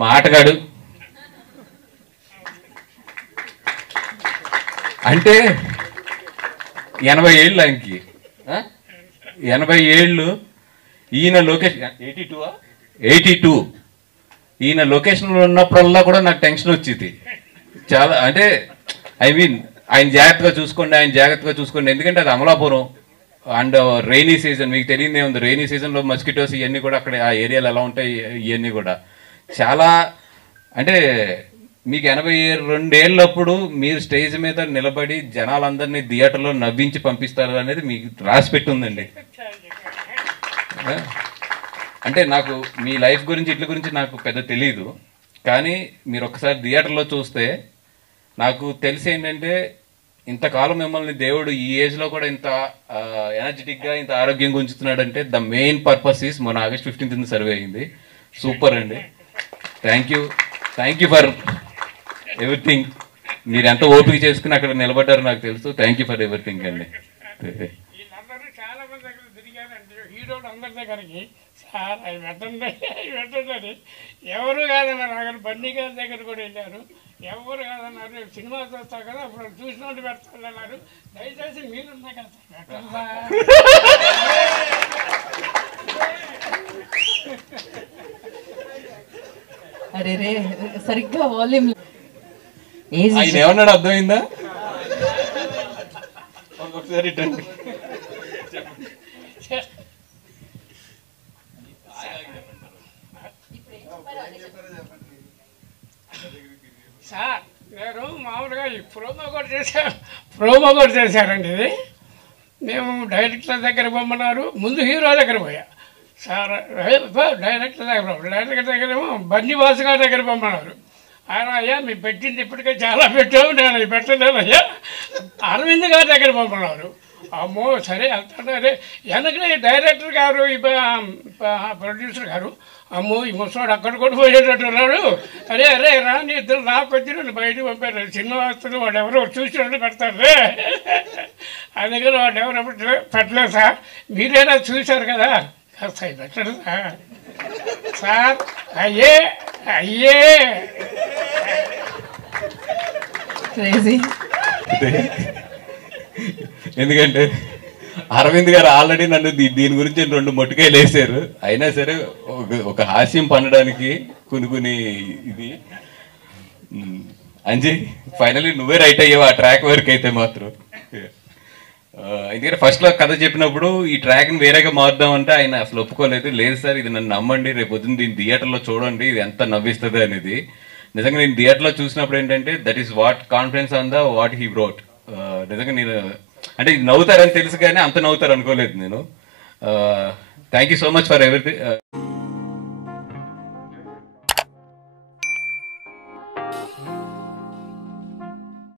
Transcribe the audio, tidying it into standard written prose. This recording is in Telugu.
మా ఆటగాడు అంటే 80 ఏళ్ళు ఆయనకి, 80 ఏళ్ళు. ఈయన లొకేషన్ 82 ఈయన లొకేషన్లో ఉన్నప్పుడల్లా కూడా నాకు టెన్షన్ వచ్చేది చాలా. అంటే ఐ మీన్ ఆయన జాగ్రత్తగా చూసుకోండి, ఎందుకంటే అది అమలాపురం అండ్ రైనీ సీజన్. మీకు తెలియదే ఉంది, రైనీ సీజన్లో మస్కిటోస్ ఇవన్నీ కూడా అక్కడ ఆ ఏరియాలో ఎలా ఉంటాయి ఇవన్నీ కూడా చాలా. అంటే మీకు 82 ఏళ్ళప్పుడు మీరు స్టేజ్ మీద నిలబడి జనాలందరినీ థియేటర్లో నవ్వించి పంపిస్తారు అనేది మీకు రాసి పెట్టి ఉందండి. అంటే నాకు మీ లైఫ్ గురించి ఇట్ల గురించి నాకు పెద్ద తెలీదు, కానీ మీరు ఒకసారి థియేటర్లో చూస్తే నాకు తెలిసి ఏంటంటే ఇంతకాలం మిమ్మల్ని దేవుడు ఈ ఏజ్లో కూడా ఇంత ఎనర్జెటిక్గా ఇంత ఆరోగ్యంగా ఉంచుతున్నాడంటే ద మెయిన్ పర్పస్ ఈస్ మొన్న August 15th సర్వే అయింది. సూపర్ అండి. Thank you for everything. మీరు ఎంత ఓపిక చేసుకుని అక్కడ నిలబడ్డారో నాకు తెలుసు. థ్యాంక్ యూ ఫర్ ఎవ్రీథింగ్ అండి. చాలా మంది దగ్గర తిరిగానండి, హీరోలు అందరి దగ్గరికి. సార్ అవి పెట్టండి ఎవరు కాదన్నారు. అక్కడ బన్నీ గారి దగ్గర కూడా వెళ్ళారు, ఎవరు కాదన్నారు. సినిమా చూస్తా కదా అప్పుడు చూసినట్టు పెడతాను అన్నారు. దయచేసి మీరున్నా కదా పెట్టండి సార్. అరే రే సరిగ్గా వాల్యూమ్ ఆయన ఏమన్నాడు అర్థమైందా? ఒకసారి సార్ నేను మామూలుగా ఈ ప్రోమో కూడా చేశారండి. ఇది మేము డైరెక్టర్ దగ్గర పొమ్మన్నారు, ముందు హీరో దగ్గర పోయా. సార్ డైరెక్టర్ దగ్గరేమో బన్నీవాసు గారి దగ్గర పొమ్మన్నారు. ఆయన అయ్యా మీరు పెట్టింది ఇప్పటికే చాలా పెట్టాము, నేను పెట్టలేదు అయ్యా. అరవింద్ గారి దగ్గర పంపన్నారు. అమ్మో సరే వెళ్తాడు. అదే వెనకనే డైరెక్టర్ గారు ప్రొడ్యూసర్ గారు అమ్మో ఈ ముసవాడు అక్కడ కూడా పోయేటట్టు ఉన్నాడు. అరే రాని ఇద్దరు నాకు వచ్చి నన్ను బయటకు పంపారు. సినిమా వస్తుంది వాడు ఎవరో చూసినట్టు పెడతారు. అందుకని వాడు ఎవరు పెట్టలేదు సార్. మీరైనా చూశారు కదా కాస్త పెట్టండి సార్. అయ్యే ఎందుకంటే అరవింద్ గారు ఆల్రెడీ నన్ను దీని గురించి 2 మొట్టికాయలు వేసారు. అయినా సరే ఒక హాస్యం పండడానికి కొన్ని ఇది అంజీ ఫైనలీ నువ్వే రైట్ అయ్యావు ఆ ట్రాక్ వరకు అయితే మాత్రం. ఎందుకంటే ఫస్ట్ లో కథ చెప్పినప్పుడు ఈ ట్రాక్ ని వేరేగా మారుద్దామంటే ఆయన అసలు ఒప్పుకోలేదు. లేదు సార్ ఇది నన్ను నమ్మండి, రేపు పొద్దున్న దీన్ని థియేటర్లో చూడండి, ఇది ఎంత నవ్విస్తుంది అనేది. నిజంగా నేను థియేటర్లో చూసినప్పుడు ఏంటంటే that is what confidence on the what he brought. నిజంగా నేను అంటే ఇది నవ్వుతారని తెలుసు కానీ అంత నవ్వుతారు అనుకోలేదు నేను. Thank you so much for everything.